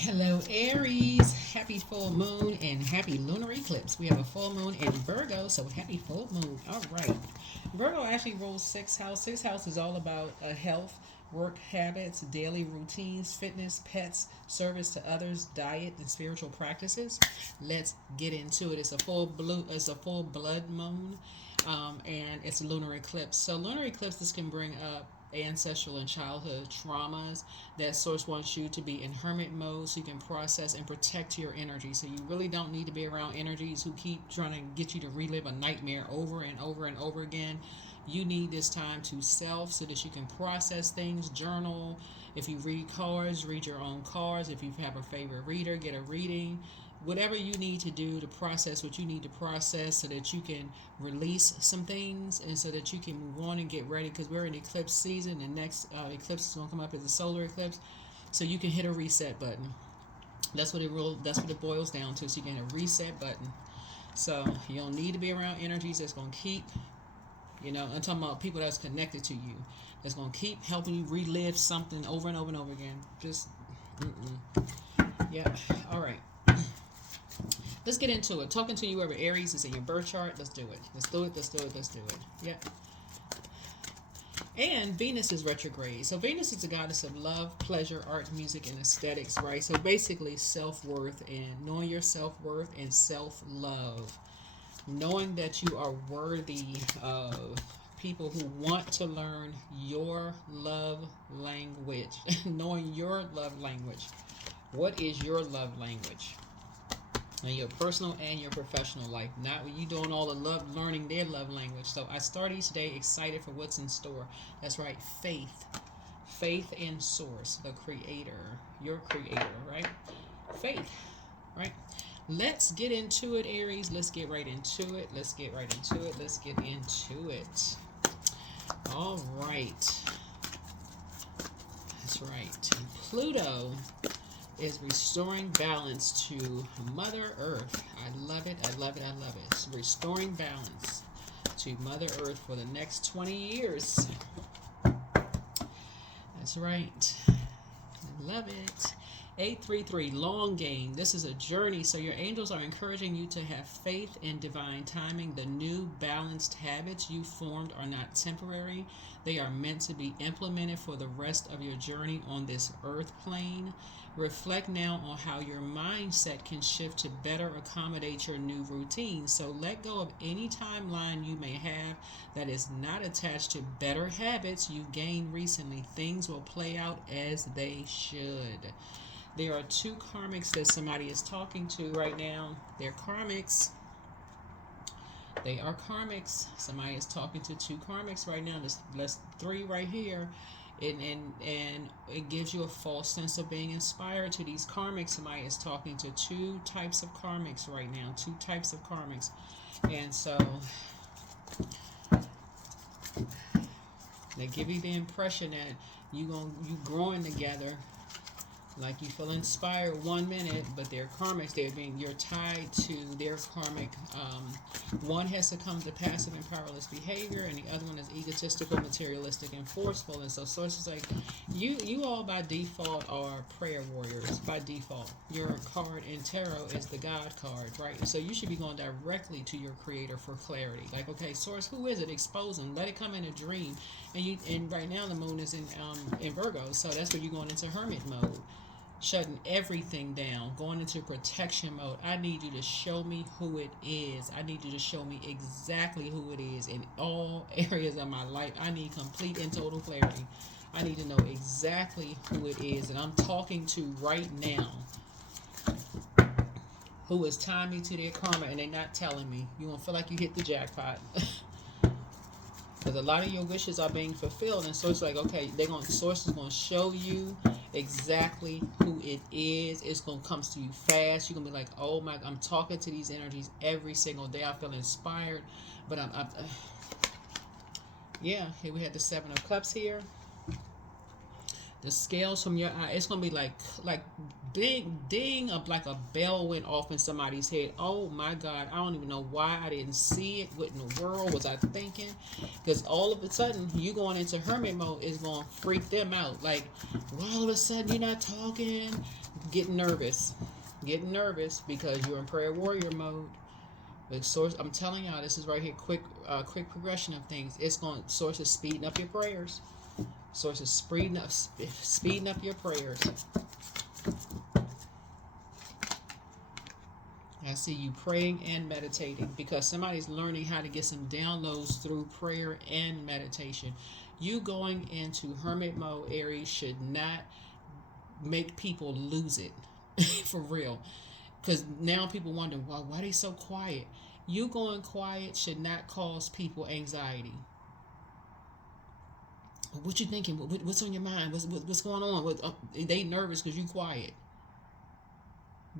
Hello, Aries. Happy full moon and happy lunar eclipse. We have a full moon in Virgo, so happy full moon. All right. Virgo actually rules sixth house. Sixth house is all about health, work habits, daily routines, fitness, pets, service to others, diet, and spiritual practices. Let's get into it. It's a full blue. It's a full blood moon, and it's a lunar eclipse. So lunar eclipses can bring up ancestral and childhood traumas. That source wants you to be in hermit mode so you can process and protect your energy. So you really don't need to be around energies who keep trying to get you to relive a nightmare over and over and over again. You need this time to self so that you can process things, journal. If you read cards, read your own cards. If you have a favorite reader, get a reading. Whatever you need to do to process what you need to process so that you can release some things and so that you can move on and get ready, because we're in eclipse season. The next eclipse is going to come up as a solar eclipse, so you can hit a reset button. That's what it boils down to. So you can hit a reset button. So you don't need to be around energies that's going to keep, I'm talking about people that's connected to you, that's going to keep helping you relive something over and over and over again. Just yeah. All right. Let's get into it. Talking to you whoever Aries is in your birth chart. Let's do it. Let's do it. Let's do it. Let's do it. Yeah. And Venus is retrograde. So Venus is the goddess of love, pleasure, art, music, and aesthetics, right? So basically self-worth and knowing your self-worth and self-love. Knowing that you are worthy of people who want to learn your love language. Knowing your love language. What is your love language? In your personal and your professional life. Not when you doing all the love, learning their love language. So I start each day excited for what's in store. That's right, faith. Faith in source, the creator, your creator, right? Faith, right? Let's get into it, Aries. Let's get right into it. Let's get right into it. Let's get into it. All right. That's right. Pluto is restoring balance to Mother Earth. I love it. I love it. I love it. It's restoring balance to Mother Earth for the next 20 years. That's right. I love it. 833, long game. This is a journey, so your angels are encouraging you to have faith in divine timing. The new balanced habits you formed are not temporary. They are meant to be implemented for the rest of your journey on this earth plane. Reflect now on how your mindset can shift to better accommodate your new routine. So let go of any timeline you may have that is not attached to better habits you've gained recently. Things will play out as they should. There are two karmics that somebody is talking to right now. They're karmics. They are karmics. Somebody is talking to two karmics right now. There's three right here. And it gives you a false sense of being inspired to these karmics. Somebody is talking to two types of karmics right now. Two types of karmics. And so they give you the impression that you growing together. Like you feel inspired 1 minute, but they're karmics. You're tied to their karmic. One has succumbed to passive and powerless behavior, and the other one is egotistical, materialistic, and forceful. And so sources like you all by default are prayer warriors by default. Your card in tarot is the God card, right? So you should be going directly to your creator for clarity. Like, okay, source, who is it? Expose them. Let it come in a dream. And right now the moon is in Virgo, so that's where you're going into hermit mode. Shutting everything down, going into protection mode. I need you to show me who it is. I need you to show me exactly who it is in all areas of my life. I need complete and total clarity. I need to know exactly who it is that I'm talking to right now, who is tying me to their karma and they're not telling me. You won't feel like you hit the jackpot. Because a lot of your wishes are being fulfilled, and so it's like, okay, source is going to show you exactly who it is. It's going to come to you fast. You're going to be like, oh my, I'm talking to these energies every single day. I feel inspired, but yeah, here we had the Seven of Cups here. The scales from your eye, it's going to be like ding, like a bell went off in somebody's head. Oh my God, I don't even know why I didn't see it. What in the world was I thinking? Because all of a sudden, you going into hermit mode is going to freak them out. Like, well, all of a sudden, you're not talking. getting nervous. Getting nervous because you're in prayer warrior mode. The source, I'm telling y'all, this is right here, quick progression of things. It's going, source is speeding up your prayers. Source is speeding up your prayers. I see you praying and meditating because somebody's learning how to get some downloads through prayer and meditation. You going into hermit mode, Aries, should not make people lose it. For real. Because now people wonder, well, why are they so quiet? You going quiet should not cause people anxiety. What you thinking? What's on your mind? What's going on? They nervous because you quiet.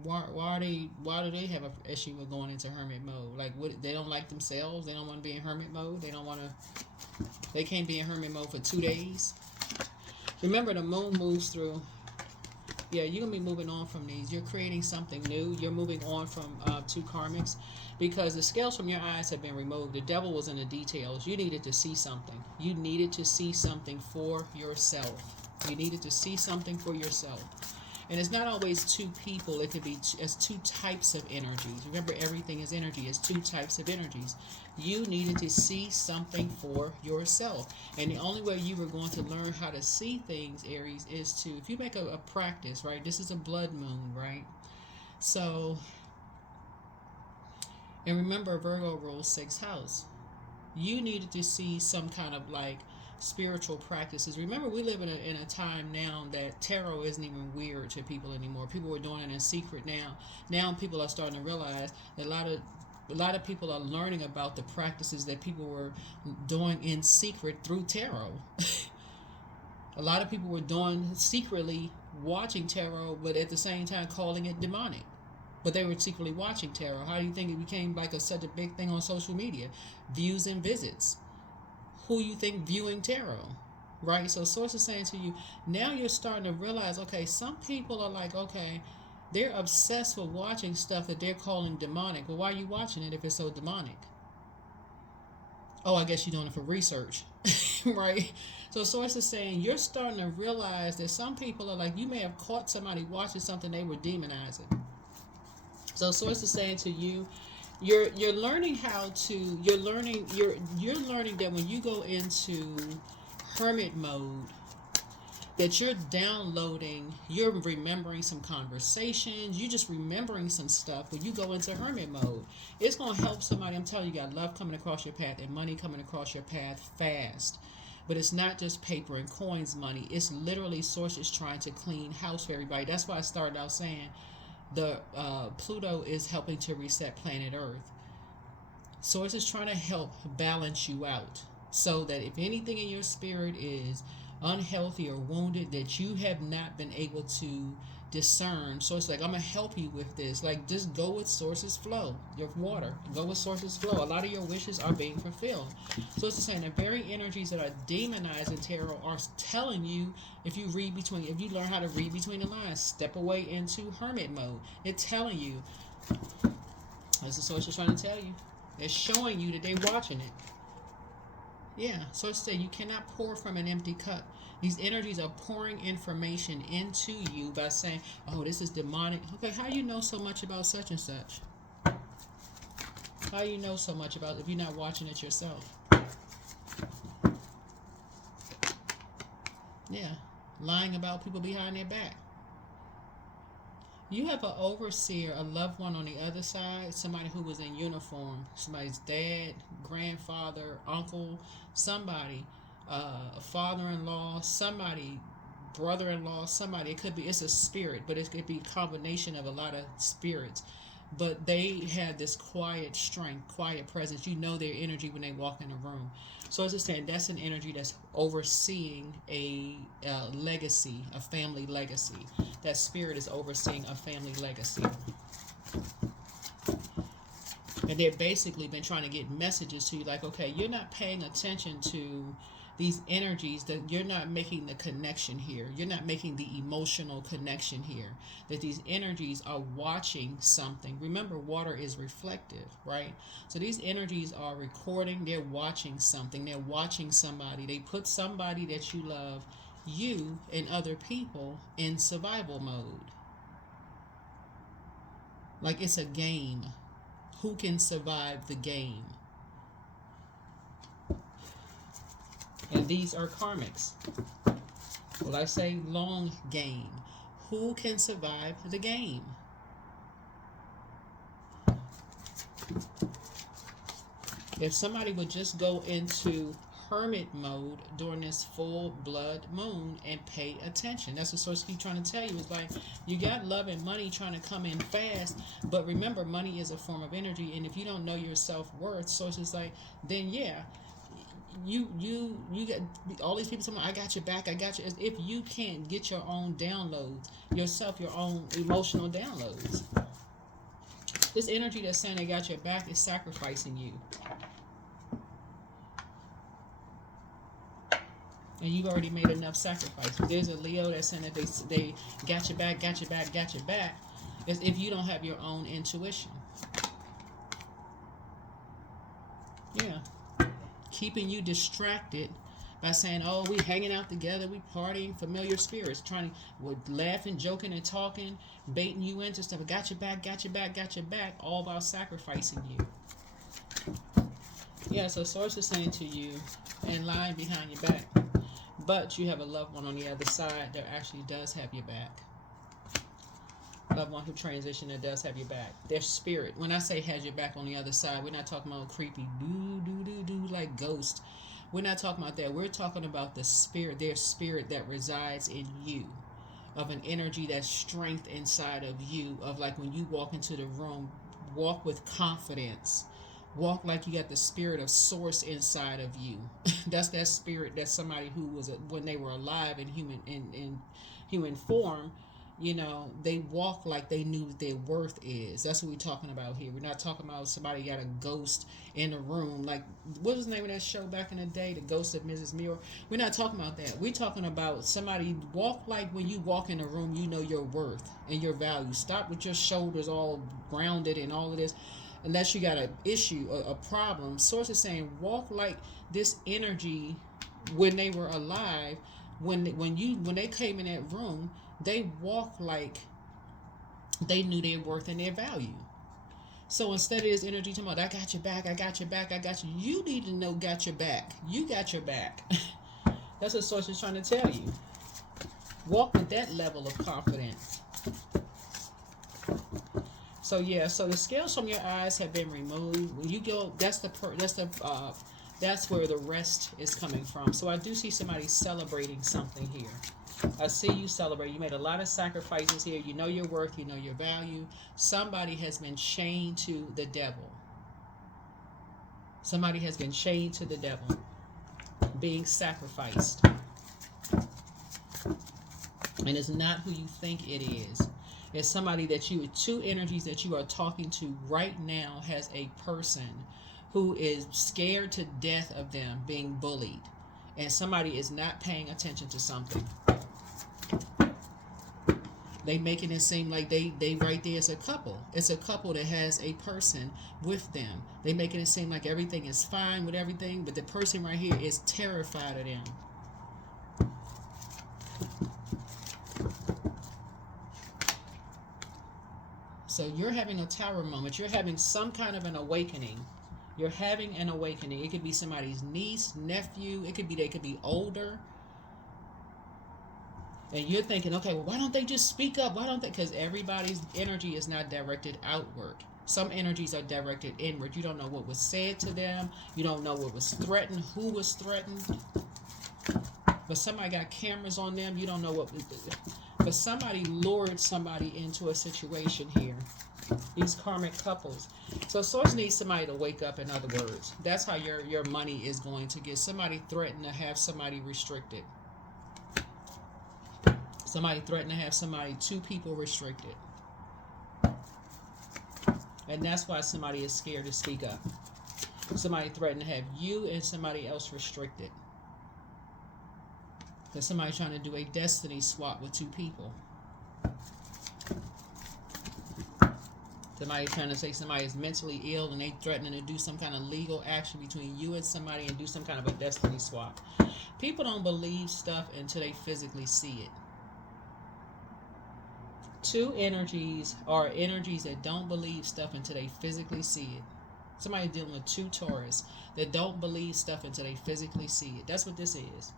Why do they have an issue with going into hermit mode? Like, what, they don't like themselves? They don't want to be in hermit mode? They can't be in hermit mode for 2 days? Remember, the moon moves through. Yeah, you're going to be moving on from these. You're creating something new. You're moving on from 2 karmics because the scales from your eyes have been removed. The devil was in the details. You needed to see something. You needed to see something for yourself. You needed to see something for yourself. And it's not always 2 people. It could be as 2 types of energies. Remember, everything is energy. It's 2 types of energies. You needed to see something for yourself. And the only way you were going to learn how to see things, Aries, is to, if you make a practice, right? This is a blood moon, right? So, and remember, Virgo rules 6th house. You needed to see some kind of like spiritual practices. Remember, we live in a time now that tarot isn't even weird to people anymore. People are doing it in secret now. Now people are starting to realize that a lot of people are learning about the practices that people were doing in secret through tarot. A lot of people were doing secretly watching tarot, but at the same time calling it demonic. But they were secretly watching tarot. How do you think it became like such a big thing on social media? Views and visits. Who you think viewing tarot, right? So source is saying to you, now you're starting to realize, okay, some people are like, okay, they're obsessed with watching stuff that they're calling demonic. Well, why are you watching it if it's so demonic? Oh, I guess you're doing it for research, right? So source is saying you're starting to realize that some people are like, you may have caught somebody watching something they were demonizing. So source is saying to you, you're learning how to you're learning that when you go into hermit mode, that you're downloading, you're remembering some conversations, you're just remembering some stuff. When you go into hermit mode, it's going to help somebody. I'm telling you, you got love coming across your path and money coming across your path fast. But it's not just paper and coins money. It's literally sources trying to clean house for everybody. That's why I started out saying the Pluto is helping to reset planet Earth. So it's just trying to help balance you out so that if anything in your spirit is unhealthy or wounded that you have not been able to discern. So it's like, I'm going to help you with this. Like, just go with sources flow. Your water. Go with sources flow. A lot of your wishes are being fulfilled. So it's saying the very energies that are demonized in tarot are telling you, if you learn how to read between the lines, step away into hermit mode. It's telling you. That's the source is trying to tell you. They're showing you that they're watching it. Yeah, so it's saying you cannot pour from an empty cup. These energies are pouring information into you by saying, oh, this is demonic. Okay, how do you know so much about such and such? How do you know so much about it if you're not watching it yourself? Yeah, lying about people behind their back. You have an overseer, a loved one on the other side, somebody who was in uniform, somebody's dad, grandfather, uncle, somebody, a father-in-law, somebody, brother-in-law, somebody. It's a spirit, but it could be a combination of a lot of spirits. But they have this quiet strength, quiet presence. You know their energy when they walk in a room. So as I said, that's an energy that's overseeing a legacy, a family legacy. That spirit is overseeing a family legacy. And they've basically been trying to get messages to you like, okay, you're not paying attention to these energies, that you're not making the connection here. You're not making the emotional connection here. That these energies are watching something. Remember, water is reflective, right? So these energies are recording. They're watching something. They're watching somebody. They put somebody that you love, you and other people, in survival mode. Like it's a game. Who can survive the game? And these are karmics. Well, I say long game. Who can survive the game? If somebody would just go into hermit mode during this full blood moon and pay attention. That's what source keep trying to tell you. It's like you got love and money trying to come in fast, but remember, money is a form of energy, and if you don't know your self-worth, source is like, then yeah, you get all these people saying, I got your back, I got you. As if you can't get your own downloads yourself, your own emotional downloads. This energy that's saying they got your back is sacrificing you. And you've already made enough sacrifices. There's a Leo that's saying that they got your back, got your back, got your back. As if you don't have your own intuition. Yeah. Keeping you distracted by saying, oh, we hanging out together, we partying, familiar spirits, trying to, laughing, joking, and talking, baiting you into stuff. Got your back, got your back, got your back, all about sacrificing you. Yeah, so source is saying to you, and lying behind your back. But you have a loved one on the other side that actually does have your back. Loved one who transitioned that does have your back. Their spirit. When I say has your back on the other side, we're not talking about creepy do like ghost. We're not talking about that. We're talking about the spirit, their spirit that resides in you. Of an energy that's strength inside of you. Of like when you walk into the room, walk with confidence. Walk like you got the spirit of source inside of you. That's that spirit. That's somebody who was when they were alive in human form. You know, they walk like they knew what their worth is. That's what we're talking about here. We're not talking about somebody got a ghost in the room. Like, what was the name of that show back in the day? The Ghost of Mrs. Muir. We're not talking about that. We're talking about somebody walk like when you walk in the room, you know your worth and your value. Stop with your shoulders all grounded and all of this. Unless you got an issue, a problem. Source is saying walk like this energy when they were alive. When they came in that room, they walked like they knew their worth and their value. So instead of this energy talking about, I got your back, I got your back, I got you, you need to know got your back. You got your back. That's what source is trying to tell you. Walk with that level of confidence. So yeah, so the scales from your eyes have been removed. When you go, that's where the rest is coming from. So I do see somebody celebrating something here. I see you celebrate. You made a lot of sacrifices here. You know your worth. You know your value. Somebody has been chained to the devil. Somebody has been chained to the devil, being sacrificed. And it's not who you think it is. It's somebody that you, two energies that you are talking to right now has a person who is scared to death of them being bullied. And somebody is not paying attention to something. They making it seem like they right there is a couple. It's a couple that has a person with them. They making it seem like everything is fine with everything, but the person right here is terrified of them. So you're having a tower moment. You're having some kind of an awakening. You're having an awakening. It could be somebody's niece, nephew. It could be they could be older. And you're thinking, okay, well, why don't they just speak up? Why don't they? Because everybody's energy is not directed outward. Some energies are directed inward. You don't know what was said to them. You don't know what was threatened, who was threatened. But somebody got cameras on them. You don't know what. But somebody lured somebody into a situation here. These karmic couples. So source needs somebody to wake up, in other words. That's how your money is going to get. Somebody threatened to have somebody restricted. Somebody threatened to have somebody, two people restricted. And that's why somebody is scared to speak up. Somebody threatened to have you and somebody else restricted. Because somebody's trying to do a destiny swap with two people. Somebody's trying to say somebody is mentally ill and they threatening to do some kind of legal action between you and somebody and do some kind of a destiny swap. People don't believe stuff until they physically see it. Two energies are energies that don't believe stuff until they physically see it. Somebody dealing with two Taurus that don't believe stuff until they physically see it. That's what this is.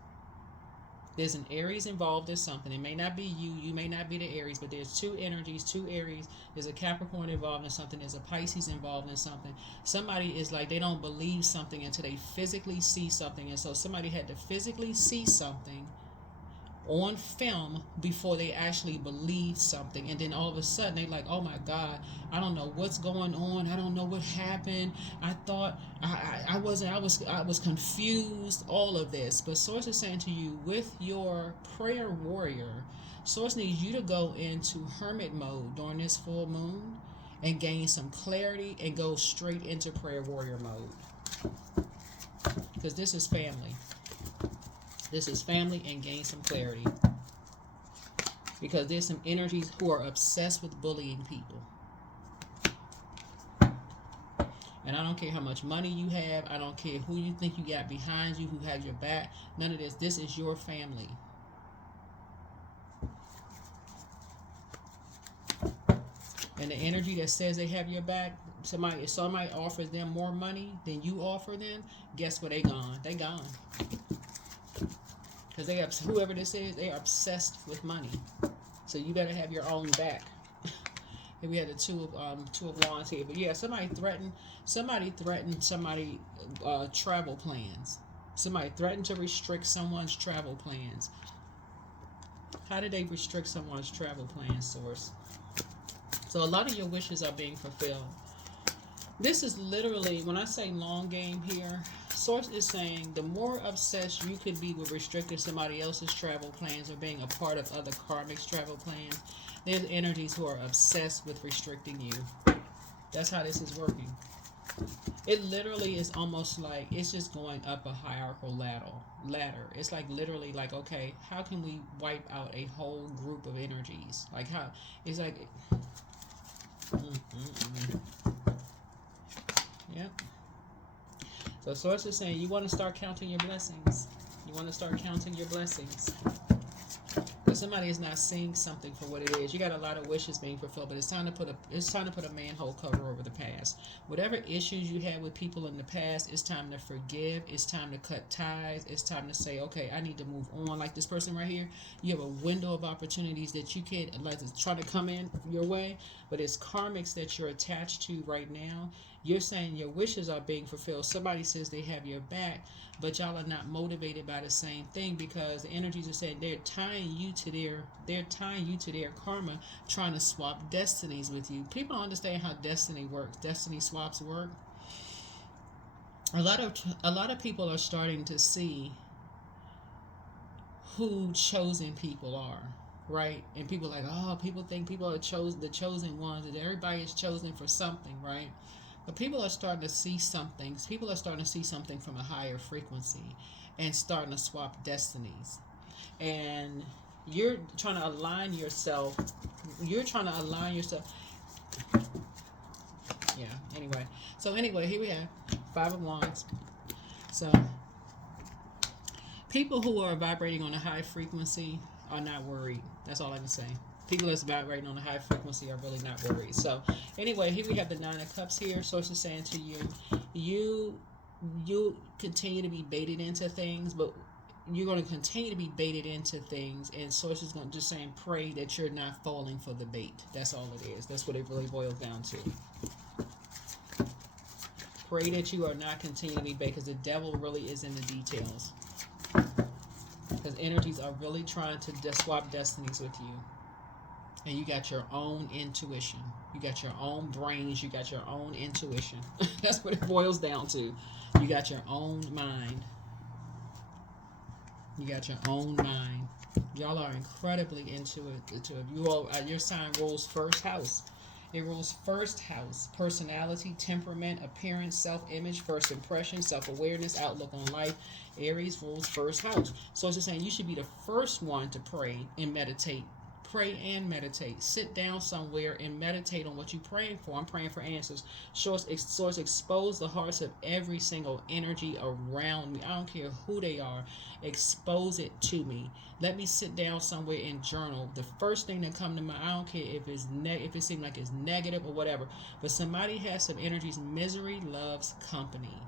There's an Aries involved in something. It may not be you. You may not be the Aries, but there's two energies, two Aries. There's a Capricorn involved in something. There's a Pisces involved in something. Somebody is like, they don't believe something until they physically see something. And so somebody had to physically see something on film before they actually believe something, and then all of a sudden they like, oh my God, I don't know what's going on, I don't know what happened, I thought I was confused, all of this. But Source is saying to you, with your prayer warrior, Source needs you to go into hermit mode during this full moon and gain some clarity and go straight into prayer warrior mode, because this is family. This is family, and gain some clarity. Because there's some energies who are obsessed with bullying people. And I don't care how much money you have. I don't care who you think you got behind you, who has your back. None of this. This is your family. And the energy that says they have your back, somebody offers them more money than you offer them, guess where they gone? They gone. Because they have, whoever this is, they are obsessed with money. So you better have your own back. And we had the two of wands here. But yeah, somebody threatened travel plans. Somebody threatened to restrict someone's travel plans. How did they restrict someone's travel plans, Source? So a lot of your wishes are being fulfilled. This is literally, when I say long game here, Source is saying the more obsessed you could be with restricting somebody else's travel plans or being a part of other karmics' travel plans, there's energies who are obsessed with restricting you. That's how this is working. It literally is almost like it's just going up a hierarchical ladder. It's like literally like, okay, how can we wipe out a whole group of energies? Like how, it's like, Yep. So Source is saying you want to start counting your blessings. You want to start counting your blessings. But somebody is not seeing something for what it is. You got a lot of wishes being fulfilled, but it's time to put a manhole cover over the past. Whatever issues you had with people in the past, it's time to forgive. It's time to cut ties. It's time to say, okay, I need to move on. Like this person right here, you have a window of opportunities that you can like to try to come in your way, but it's karmics that you're attached to right now. You're saying your wishes are being fulfilled. Somebody says they have your back, but y'all are not motivated by the same thing, because the energies are saying they're tying you to their karma, trying to swap destinies with you. People don't understand how destiny works. Destiny swaps work. A lot of people are starting to see who chosen people are, right? And people are like, oh, people think people are the chosen ones, and everybody is chosen for something, right? But people are starting to see something. People are starting to see something from a higher frequency and starting to swap destinies. And you're trying to align yourself. Yeah, anyway. So anyway, here we have 5 of Wands. So people who are vibrating on a high frequency are not worried. That's all I can say. People that's vibrating on a high frequency are really not worried. So anyway, here we have the 9 of Cups here. Source is saying to you, you continue to be baited into things, but you're going to continue to be baited into things, and Source is going to just saying pray that you're not falling for the bait. That's all it is. That's what it really boils down to. Pray that you are not continuing to be bait, because the devil really is in the details. Because energies are really trying to swap destinies with you. And you got your own intuition. You got your own brains. You got your own intuition. That's what it boils down to. You got your own mind. You got your own mind. Y'all are incredibly intuitive. Your sign rules first house. It rules first house. Personality, temperament, appearance, self-image, first impression, self-awareness, outlook on life. Aries rules first house. So it's just saying you should be the first one to pray and meditate Pray and meditate. Sit down somewhere and meditate on what you're praying for. I'm praying for answers. Source, expose the hearts of every single energy around me. I don't care who they are. Expose it to me. Let me sit down somewhere and journal. The first thing that come to mind, I don't care if it's if it seems like it's negative or whatever, but somebody has some energies. Misery loves company,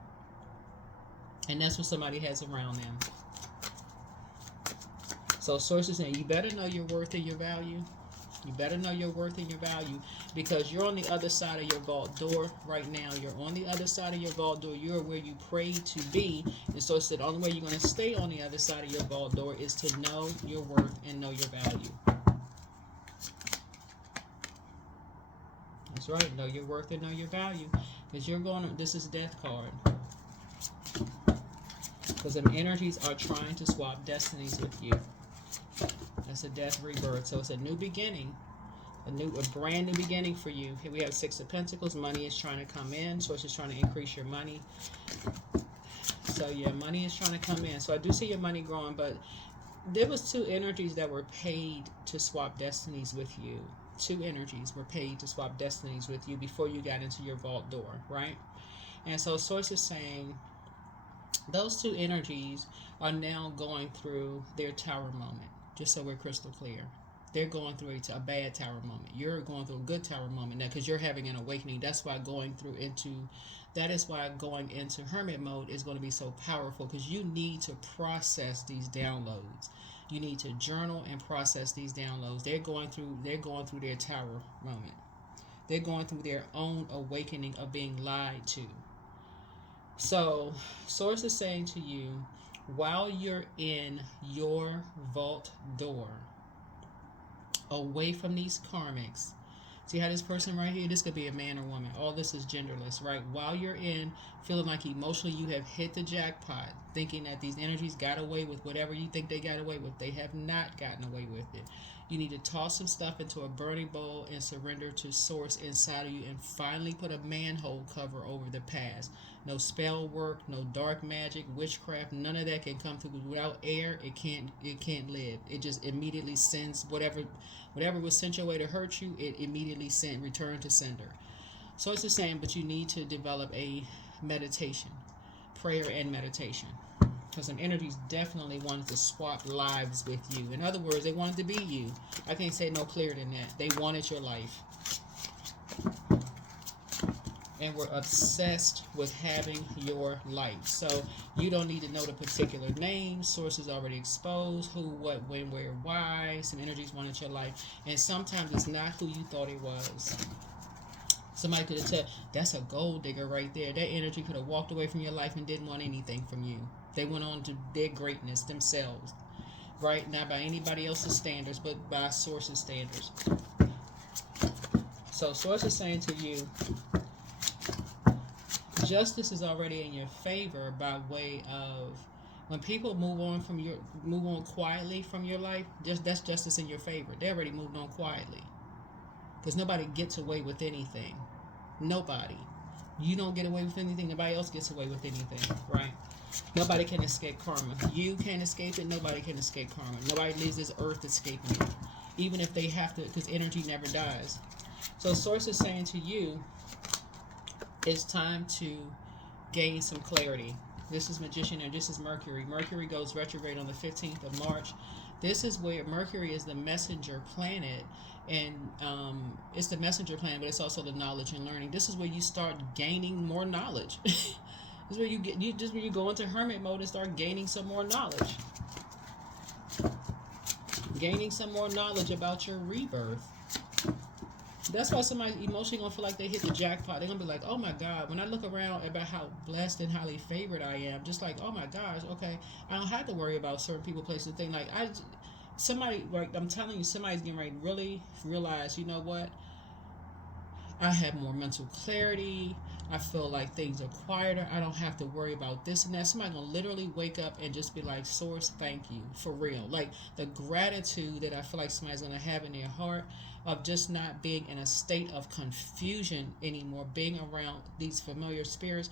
and that's what somebody has around them. So source is saying you better know your worth and your value. You better know your worth and your value, because you're on the other side of your vault door right now. You're on the other side of your vault door. You're where you prayed to be. And so it's the only way you're going to stay on the other side of your vault door is to know your worth and know your value. That's right. Know your worth and know your value. Because you're going to, this is death card. Because them energies are trying to swap destinies with you. That's a death rebirth. So it's a new beginning, a brand new beginning for you. Here we have Six of Pentacles. Money is trying to come in. Source is trying to increase your money. So yeah, money is trying to come in. So I do see your money growing, but there was two energies that were paid to swap destinies with you. Two energies were paid to swap destinies with you before you got into your vault door, right? And so source is saying those two energies are now going through their tower moment. Just so we're crystal clear, they're going through a bad tower moment. You're going through a good tower moment now because you're having an awakening. That's why going into hermit mode is going to be so powerful, because you need to process these downloads. You need to journal and process these downloads. They're going through their tower moment. They're going through their own awakening of being lied to. So source is saying to you, while you're in your vault door, away from these karmics, see how this person right here, this could be a man or woman. All this is genderless, right? While you're in, feeling like emotionally you have hit the jackpot, thinking that these energies got away with whatever you think they got away with. They have not gotten away with it. You need to toss some stuff into a burning bowl and surrender to source inside of you, and finally put a manhole cover over the past. No spell work, no dark magic, witchcraft, none of that can come through. Without air, it can't live. It just immediately sends whatever was sent your way to hurt you, it immediately return to sender. So it's the same, but you need to develop a meditation, prayer and meditation. Because some energies definitely wanted to swap lives with you. In other words, they wanted to be you. I can't say no clearer than that. They wanted your life. And were obsessed with having your life. So you don't need to know the particular names. Sources already exposed. Who, what, when, where, why. Some energies wanted your life. And sometimes it's not who you thought it was. Somebody could have said, that's a gold digger right there. That energy could have walked away from your life and didn't want anything from you. They went on to their greatness themselves, right? Not by anybody else's standards, but by source's standards. So source is saying to you, justice is already in your favor by way of when people move on quietly from your life. That's justice in your favor. They already moved on quietly, because nobody gets away with anything. Nobody. You don't get away with anything. Nobody else gets away with anything, right? Nobody can escape karma. You can't escape it. Nobody can escape karma. Nobody leaves this earth escaping it, even if they have to, because energy never dies. So source is saying to you, it's time to gain some clarity. This is Magician, and this is Mercury. Mercury goes retrograde on the 15th of March. This is where Mercury is the messenger planet, and it's the messenger planet, but it's also the knowledge and learning. This is where you start gaining more knowledge. This is where you go into hermit mode and start gaining some more knowledge. Gaining some more knowledge about your rebirth. That's why somebody emotionally gonna feel like they hit the jackpot. They're gonna be like, oh my God, when I look around about how blessed and highly favored I am, just like, oh my gosh, okay, I don't have to worry about certain people, places, thing. Like I'm telling you, somebody's getting ready to really realize, you know what? I have more mental clarity. I feel like things are quieter. I don't have to worry about this and that. Somebody gonna literally wake up and just be like, source, thank you, for real. Like the gratitude that I feel like somebody's gonna have in their heart of just not being in a state of confusion anymore, being around these familiar spirits.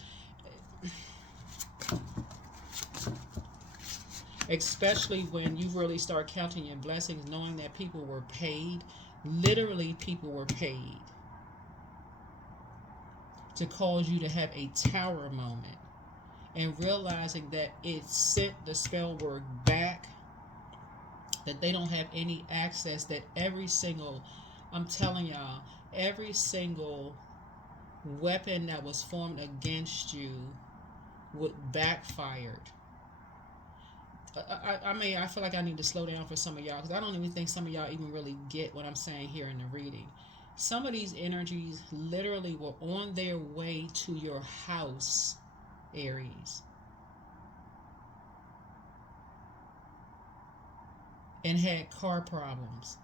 especially when you really start counting your blessings, knowing that people were paid. Literally, people were paid to cause you to have a tower moment, and realizing that it sent the spell work back, that they don't have any access, that every single, I'm telling y'all, every single weapon that was formed against you would backfired. I feel like I need to slow down for some of y'all, because I don't even think some of y'all even really get what I'm saying here in the reading. Some of these energies literally were on their way to your house, Aries, and had car problems.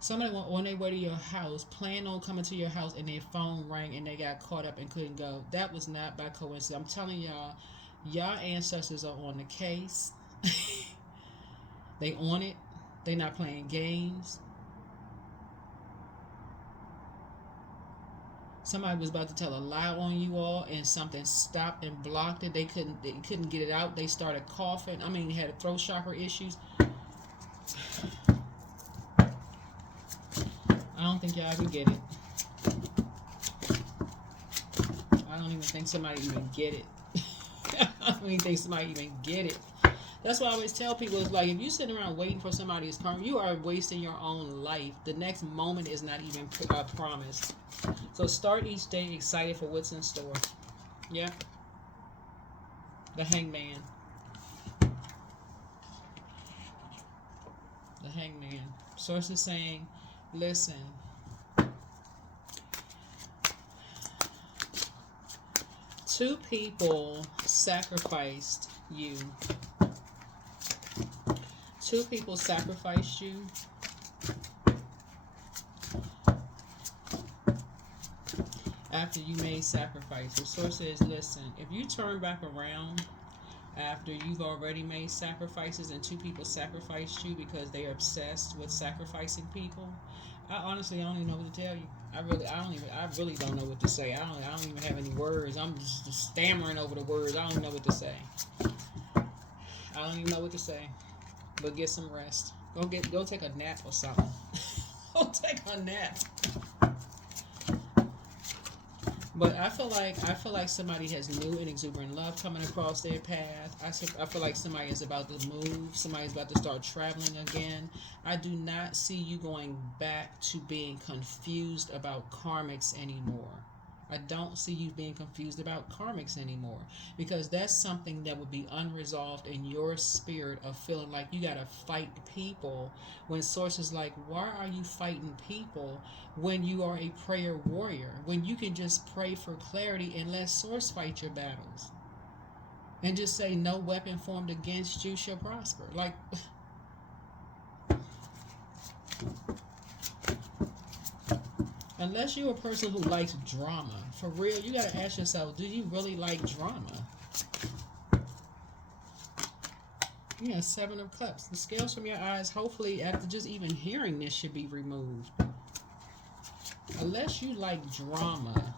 Somebody went on their way to your house, planned on coming to your house, and their phone rang and they got caught up and couldn't go. That was not by coincidence. I'm telling y'all, y'all ancestors are on the case. They on it. They not playing games. Somebody was about to tell a lie on you all, and something stopped and blocked it. They couldn't get it out. They started coughing. I mean, they had throat chakra issues. I don't think y'all ever get it. I don't even think somebody even get it. I don't even think somebody even get it. That's why I always tell people, it's like, if you sit around waiting for somebody's karma, you are wasting your own life. The next moment is not even promised. So start each day excited for what's in store. Yeah. The Hangman. The Hangman. Source is saying, listen, two people sacrificed you. Two people sacrificed you. After you made sacrifice. The source says, listen, if you turn back around after you've already made sacrifices and two people sacrificed you because they're obsessed with sacrificing people, I honestly don't even know what to tell you. I really don't know what to say. I don't even have any words. I'm just stammering over the words. I don't even know what to say. I don't even know what to say. But get some rest. Go take a nap or something. Go take a nap. But I feel like somebody has new and exuberant love coming across their path. I feel like somebody is about to move. Somebody's about to start traveling again. I do not see you going back to being confused about karmics anymore. I don't see you being confused about karmics anymore, because that's something that would be unresolved in your spirit of feeling like you got to fight people, when source is like, why are you fighting people when you are a prayer warrior, when you can just pray for clarity and let source fight your battles and just say no weapon formed against you shall prosper. Like, unless you're a person who likes drama, for real, you got to ask yourself, do you really like drama? Yeah, 7 of Cups. The scales from your eyes, hopefully, after just even hearing this, should be removed. Unless you like drama,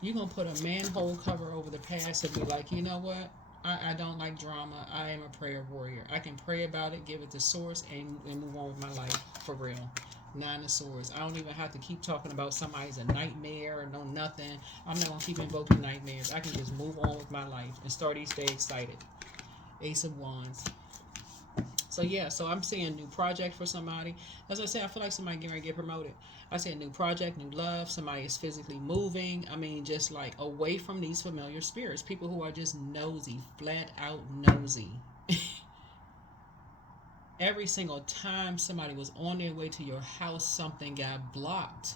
you're going to put a manhole cover over the past and be like, you know what? I don't like drama. I am a prayer warrior. I can pray about it, give it to source, and move on with my life, for real. 9 of Swords. I don't even have to keep talking about somebody's a nightmare or no nothing. I'm not going to keep invoking nightmares. I can just move on with my life and start each day excited. Ace of Wands. So yeah, so I'm seeing a new project for somebody. As I said, I feel like somebody getting ready to get promoted. I see a new project, new love. Somebody is physically moving. I mean, just like away from these familiar spirits. People who are just nosy, flat out nosy. Every single time somebody was on their way to your house, something got blocked.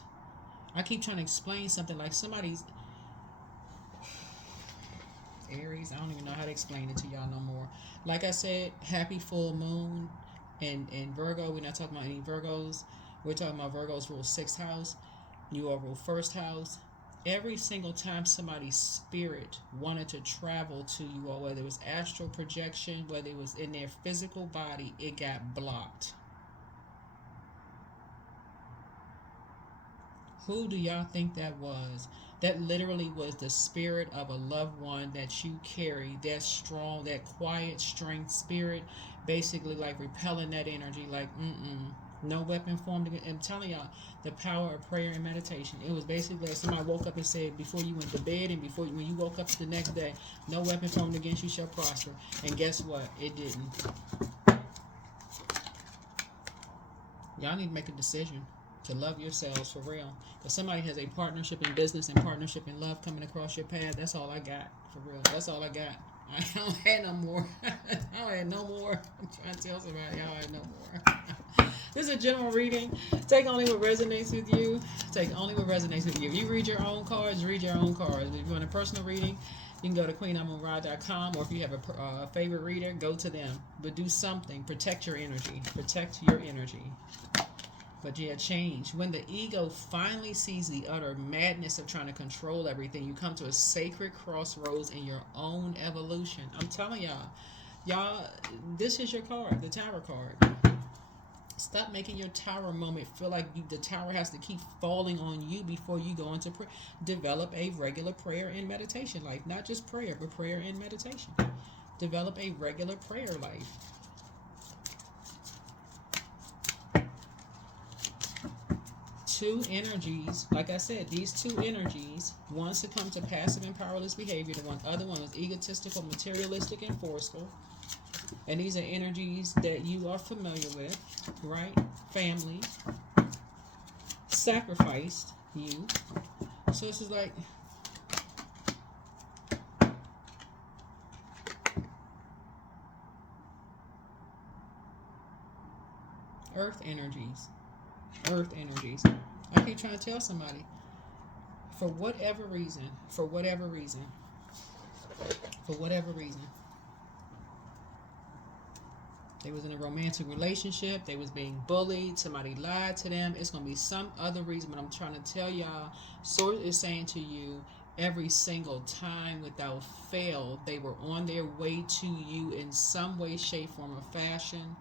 I keep trying to explain something like somebody's... Aries, I don't even know how to explain it to y'all no more. Like I said, happy full moon and Virgo. We're not talking about any Virgos. We're talking about Virgos rule 6th house. You all rule 1st house. Every single time somebody's spirit wanted to travel to you all, whether it was astral projection, whether it was in their physical body, it got blocked. Who do y'all think that was? That literally was the spirit of a loved one that you carry. That strong, that quiet strength spirit, basically like repelling that energy. Like, no weapon formed against. I'm telling y'all, the power of prayer and meditation. It was basically like somebody woke up and said before you went to bed and before when you woke up the next day, no weapon formed against you shall prosper. And guess what? It didn't. Y'all need to make a decision to love yourselves for real. If somebody has a partnership in business and partnership in love coming across your path, that's all I got for real. That's all I got. I don't have no more. I don't have no more. I'm trying to tell somebody I don't have no more. This is a general reading. Take only what resonates with you. Take only what resonates with you. You read your own cards, read your own cards. If you want a personal reading, you can go to QueenAmunRa.com, or if you have a favorite reader, go to them. But do something. Protect your energy. Protect your energy. But yeah, change. When the ego finally sees the utter madness of trying to control everything, you come to a sacred crossroads in your own evolution. I'm telling y'all, this is your card, the Tower card. Stop making your tower moment feel like the tower has to keep falling on you before you go into prayer. Develop a regular prayer and meditation life. Not just prayer, but prayer and meditation. Develop a regular prayer life. Two energies, like I said, these two energies, one succumb to passive and powerless behavior, the other one was egotistical, materialistic, and forceful. And these are energies that you are familiar with, right? Family, sacrificed you. So this is like earth energies. Earth energies. I keep trying to tell somebody, for whatever reason, they was in a romantic relationship, they was being bullied, somebody lied to them, it's going to be some other reason, but I'm trying to tell y'all, Source is saying to you, every single time without fail, they were on their way to you in some way, shape, form, or fashion.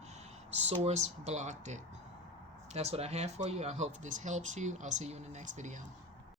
Source blocked it. That's what I have for you. I hope this helps you. I'll see you in the next video.